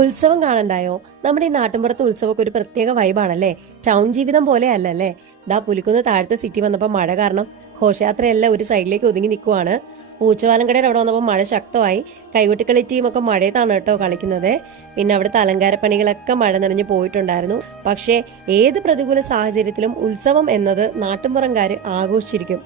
ഉത്സവം കാണണ്ടായോ? നമ്മുടെ ഈ നാട്ടിൻപുറത്തെ ഉത്സവമൊക്കെ ഒരു പ്രത്യേക വൈബാണല്ലേ. ടൗൺ ജീവിതം പോലെ അല്ലല്ലേ. ദാ പുലിക്കുന്ന് താഴത്തെ സിറ്റി വന്നപ്പോൾ മഴ കാരണം ഘോഷയാത്രയെല്ലാം ഒരു സൈഡിലേക്ക് ഒതുങ്ങി നിൽക്കുവാണ്. ഊച്ചവാലങ്കടയുടെ അവിടെ വന്നപ്പോൾ മഴ ശക്തമായി. കൈകൊട്ടിക്കളി ടീമൊക്കെ മഴയത്താണ് കേട്ടോ കളിക്കുന്നത്. പിന്നെ അവിടുത്തെ അലങ്കാരപ്പണികളൊക്കെ മഴ നനഞ്ഞു പോയിട്ടുണ്ടായിരുന്നു. പക്ഷേ ഏത് പ്രതികൂല സാഹചര്യത്തിലും ഉത്സവം എന്നത് നാട്ടിൻപുറംകാർ ആഘോഷിച്ചിരിക്കും.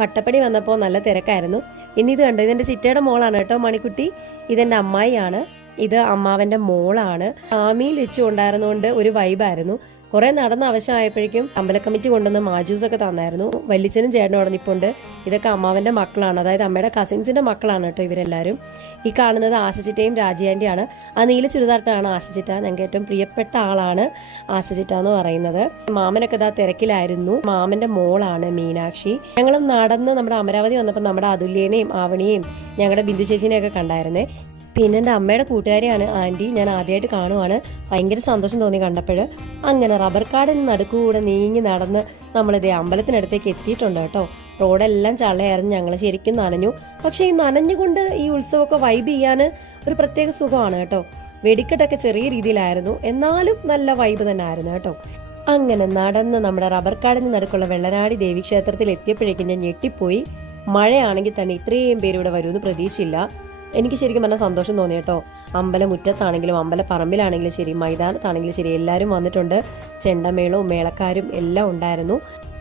പട്ടപ്പടി വന്നപ്പോൾ നല്ല തിരക്കായിരുന്നു. ഇനി ഇത് കണ്ടോ, ഇതെന്റെ ചിറ്റയുടെ മോളാണ് കേട്ടോ മണിക്കുട്ടി. ഇതെന്റെ അമ്മായിയാണ്. ഇത് അമ്മാവന്റെ മോളാണ്. ആമിയിൽ വെച്ചു കൊണ്ടായിരുന്നുകൊണ്ട് ഒരു വൈബായിരുന്നു. കുറെ നടന്ന ആവശ്യമായപ്പോഴേക്കും അമ്പല കമ്മിറ്റി കൊണ്ടുവന്ന് മാജൂസൊക്കെ തന്നായിരുന്നു. വല്യച്ഛനും ചേട്ടനും അവിടെ നിൽപ്പുണ്ട്. ഇതൊക്കെ അമ്മാവന്റെ മക്കളാണ്, അതായത് അമ്മയുടെ കസിൻസിന്റെ മക്കളാണ് കേട്ടോ ഇവരെല്ലാവരും. ഈ കാണുന്നത് ആശച്ചിറ്റയും രാജിയാൻ്റെയാണ്. ആ നീല ചുരിദാർട്ടാണ് ആശച്ചിറ്റ. ഞങ്ങൾക്ക് ഏറ്റവും പ്രിയപ്പെട്ട ആളാണ് ആശച്ചിറ്റ എന്ന് പറയുന്നത്. മാമനൊക്കെ ഇതാ തിരക്കിലായിരുന്നു. മാമന്റെ മോളാണ് മീനാക്ഷി. ഞങ്ങളും നടന്ന് നമ്മുടെ അമരാവതി വന്നപ്പോൾ നമ്മുടെ അതുല്യേനെയും ആവണിയെയും ഞങ്ങളുടെ ബിന്ദു ചേച്ചിനെയൊക്കെ കണ്ടായിരുന്നേ. പിന്നെ എൻ്റെ അമ്മയുടെ കൂട്ടുകാരിയാണ് ആൻറ്റി. ഞാൻ ആദ്യമായിട്ട് കാണുവാണ്. ഭയങ്കര സന്തോഷം തോന്നി കണ്ടപ്പോൾ. അങ്ങനെ റബ്ബർ കാടിന് നടുക്കൂടെ നീങ്ങി നടന്ന് നമ്മളിതേ അമ്പലത്തിനടുത്തേക്ക് എത്തിയിട്ടുണ്ട് കേട്ടോ. റോഡെല്ലാം ചള്ളയായിരുന്നു. ഞങ്ങൾ ശരിക്കും നനഞ്ഞു. പക്ഷേ ഈ നനഞ്ഞുകൊണ്ട് ഈ ഉത്സവമൊക്കെ വൈബ് ചെയ്യാൻ ഒരു പ്രത്യേക സുഖമാണ് കേട്ടോ. വെടിക്കെട്ടൊക്കെ ചെറിയ രീതിയിലായിരുന്നു, എന്നാലും നല്ല വൈബ് തന്നെ ആയിരുന്നു കേട്ടോ. അങ്ങനെ നടന്ന് നമ്മുടെ റബ്ബർ കാടിന് നടുക്കുള്ള വെള്ളനാടി ദേവീക്ഷേത്രത്തിൽ എത്തിയപ്പോഴേക്കും ഞാൻ ഞെട്ടിപ്പോയി. മഴയാണെങ്കിൽ തന്നെ ഇത്രയും പേര് ഇവിടെ വരുമെന്ന് പ്രതീക്ഷയില്ല. എനിക്ക് ശരിക്കും പറഞ്ഞാൽ സന്തോഷം തോന്നി കേട്ടോ. അമ്പലമുറ്റത്താണെങ്കിലും അമ്പലപ്പറമ്പിലാണെങ്കിലും ശരി, മൈതാനത്താണെങ്കിലും ശരി, എല്ലാവരും വന്നിട്ടുണ്ട്. ചെണ്ടമേളവും മേളക്കാരും എല്ലാം ഉണ്ടായിരുന്നു.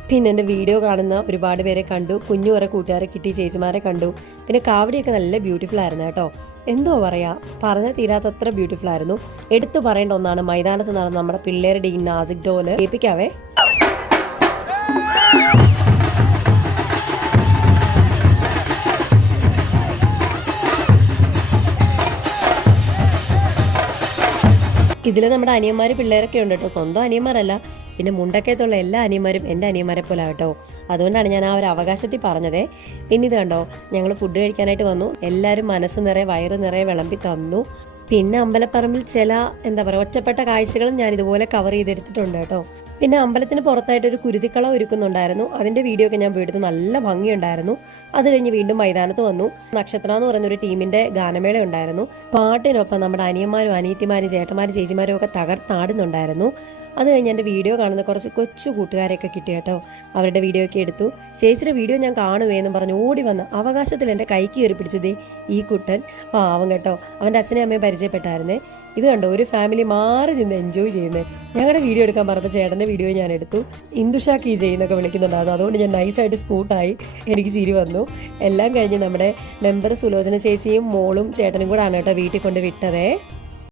പിന്നെ എൻ്റെ വീഡിയോ കാണുന്ന ഒരുപാട് പേരെ കണ്ടു. കുഞ്ഞു കുറെ കൂട്ടുകാരെ കിട്ടി, ചേച്ചിമാരെ കണ്ടു. പിന്നെ കാവടിയൊക്കെ നല്ല ബ്യൂട്ടിഫുൾ ആയിരുന്നു കേട്ടോ. എന്തോ പറയാ, പറഞ്ഞാൽ തീരാത്തത്ര ബ്യൂട്ടിഫുൾ ആയിരുന്നു. എടുത്തു പറയേണ്ട ഒന്നാണ് മൈതാനത്ത് നടന്ന നമ്മുടെ പിള്ളേരുടെ ഈ നാസിക് ഡോല്. കേൾപ്പിക്കാവേ. ഇതിൽ നമ്മുടെ അനിയന്മാർ പിള്ളേരൊക്കെ ഉണ്ട് കേട്ടോ. സ്വന്തം അനിയന്മാരല്ല, പിന്നെ മുണ്ടക്കയത്തുള്ള എല്ലാ അനിയന്മാരും എൻ്റെ അനിയന്മാരെ പോലെ ആട്ടോ. അതുകൊണ്ടാണ് ഞാൻ ആ ഒരു അവകാശത്തിൽ പറഞ്ഞതേ. പിന്നെ ഇത് കണ്ടോ, ഞങ്ങൾ ഫുഡ് കഴിക്കാനായിട്ട് വന്നു. എല്ലാവരും മനസ്സ് നിറയെ വയറ് നിറയെ വിളമ്പി തന്നു. പിന്നെ അമ്പലപ്പറമ്പിൽ ചില എന്താ പറയുക ഒറ്റപ്പെട്ട കാഴ്ചകളും ഞാൻ ഇതുപോലെ കവർ ചെയ്തെടുത്തിട്ടുണ്ട് കേട്ടോ. പിന്നെ അമ്പലത്തിന് പുറത്തായിട്ട് ഒരു കുരുതിക്കളം ഒരുക്കുന്നുണ്ടായിരുന്നു. അതിന്റെ വീഡിയോ ഒക്കെ ഞാൻ എടുത്തു. നല്ല ഭംഗിയുണ്ടായിരുന്നു. അത് കഴിഞ്ഞ് വീണ്ടും മൈതാനത്ത് വന്നു. നക്ഷത്ര എന്ന് പറയുന്ന ഒരു ടീമിന്റെ ഗാനമേള ഉണ്ടായിരുന്നു. പാട്ടിനൊപ്പം നമ്മുടെ അനിയന്മാരും അനിയത്തിമാരും ചേട്ടന്മാരും ചേച്ചിമാരും ഒക്കെ തകർത്താടുന്നുണ്ടായിരുന്നു. അത് കഴിഞ്ഞ് എൻ്റെ വീഡിയോ കാണുന്ന കുറച്ച് കൊച്ചു കൂട്ടുകാരെയൊക്കെ കിട്ടി കേട്ടോ. അവരുടെ വീഡിയോ ഒക്കെ എടുത്തു. ചേച്ചിയുടെ വീഡിയോ ഞാൻ കാണുവേന്നും പറഞ്ഞ് ഓടി വന്ന് അവകാശത്തിൽ എൻ്റെ കൈക്ക് കയറി പിടിച്ചതേ ഈ കുട്ടൻ. പാവം കേട്ടോ. അവൻ്റെ അച്ഛനെ അമ്മയെ പരിചയപ്പെട്ടായിരുന്നേ. ഇത് കണ്ടോ, ഒരു ഫാമിലി മാറി നിന്ന് എൻജോയ് ചെയ്യുന്നത്. ഞങ്ങളുടെ വീഡിയോ എടുക്കാൻ പറഞ്ഞപ്പോൾ ചേട്ടൻ്റെ വീഡിയോ ഞാൻ എടുത്തു. ഇന്ദുഷാ കീ ചെയ്യുന്നൊക്കെ വിളിക്കുന്നുണ്ടായിരുന്നു. അതുകൊണ്ട് ഞാൻ നൈസായിട്ട് സ്കൂട്ടായി. എനിക്ക് ചിരി വന്നു. എല്ലാം കഴിഞ്ഞ് നമ്മുടെ മെമ്പർ സുലോചന ചേച്ചിയും മോളും ചേട്ടനും കൂടെ ആണ് കേട്ടോ വീട്ടിൽ കൊണ്ട് വിട്ടതേ.